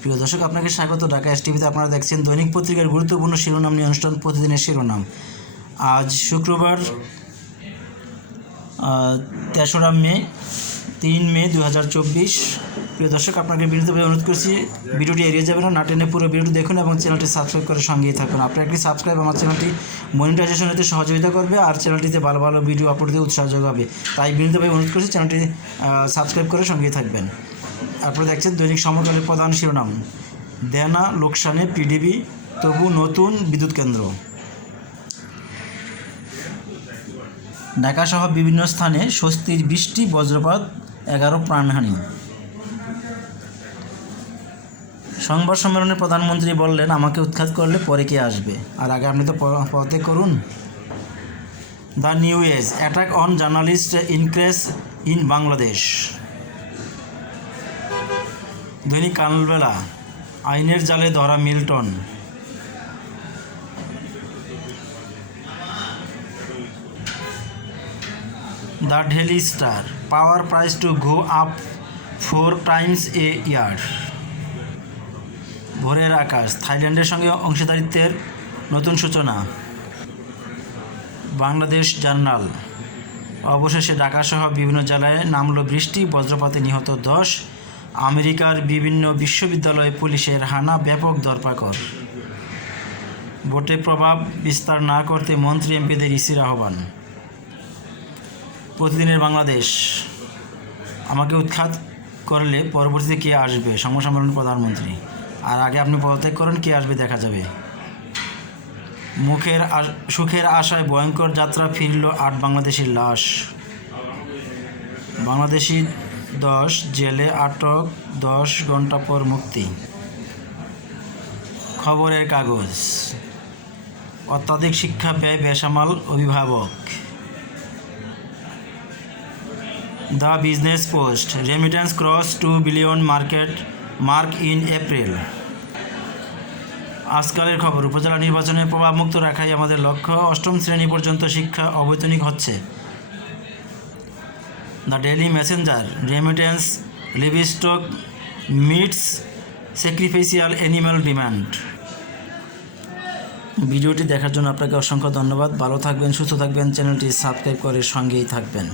প্রিয় দর্শক, আপনাকে স্বাগত। ঢাকা এস টিভিতে আপনারা দেখছেন দৈনিক পত্রিকার গুরুত্বপূর্ণ শিরোনাম নিয়ে অনুষ্ঠান, প্রতিদিনের শিরোনাম। আজ শুক্রবার তেসরা মে, তিন মে দু হাজার চব্বিশ। প্রিয় দর্শক, আপনাকে বিনীতভাবে অনুরোধ করছি, ভিডিওটি এড়িয়ে যাবেন না না টেনে পুরো ভিডিওটি দেখুন এবং চ্যানেলটি সাবস্ক্রাইব করে সঙ্গেই থাকুন। আপনার একটি সাবস্ক্রাইব আমার চ্যানেলটি মনিটাইজেশন হতে সহযোগিতা করবে আর চ্যানেলটিতে ভালো ভালো ভিডিও আপলোড দিতে উৎসাহ যোগাবে। তাই বিনীতভাবে অনুরোধ করছি, চ্যানেলটি সাবস্ক্রাইব করে সঙ্গেই থাকবেন। আপনারা দেখছেন দৈনিক সমকালের প্রধান শিরোনাম। দেনা লোকসানে পিডিবি, তবু নতুন বিদ্যুৎ কেন্দ্র। ঢাকাসহ বিভিন্ন স্থানে স্বস্তির বৃষ্টি, বজ্রপাত, এগারো প্রাণহানি। সংবাদ সম্মেলনে প্রধানমন্ত্রী বললেন, আমাকে উৎখাত করলে পরে কে আসবে? আর আগে আপনি তো পদত্যাগ করুন। The New Age, attack on journalist increase in Bangladesh. দৈনিক কালবেলা আইনের জালে ধরা Milton. The Daily Star, power price to go up four times a year. Bhorer Akash, থাইল্যান্ডের সঙ্গে অংশীদারিত্বের নতুন সূচনা। বাংলাদেশ জার্নাল, অবশেষে ঢাকাসহ বিভিন্ন জেলায় নামলো বৃষ্টি, বজ্রপাতে নিহত দশ আমেরিকার বিভিন্ন বিশ্ববিদ্যালয়ে পুলিশের হানা ব্যাপক দরপাকর ভোটে প্রভাব বিস্তার না করতে মন্ত্রী এমপিদের ইসির আহ্বান। প্রতিদিনের বাংলাদেশ। আমাকে উৎখাত করলে পরবর্তীতে কে আসবে? সংবাদ সম্মেলন প্রধানমন্ত্রী। আর আগে আপনি পদত্যাগ করেন, কে আসবে দেখা যাবে। মুখের সুখের আশায় ভয়ঙ্কর যাত্রা ফিরল আট বাংলাদেশির লাশ। বাংলাদেশি দশ, জেলে আটক, দশ ঘণ্টা পর মুক্তি। খবরের কাগজ। অত্যাধিক শিক্ষা ব্যয় বেসামাল অভিভাবক। The Business Post, remittance cross two billion market, mark in April. আজকালের খবর, উপজেলা নির্বাচনে প্রভাবমুক্ত রাখাই আমাদের লক্ষ্য। অষ্টম শ্রেণি পর্যন্ত শিক্ষা অবৈতনিক হচ্ছে। The Daily Messenger, remittance, livestock, meets sacrificial animal demand. ভিডিওটি দেখার জন্য আপনাকে অসংখ্য ধন্যবাদ। ভালো থাকবেন, সুস্থ থাকবেন। চ্যানেলটি সাবস্ক্রাইব করে সঙ্গেই থাকবেন।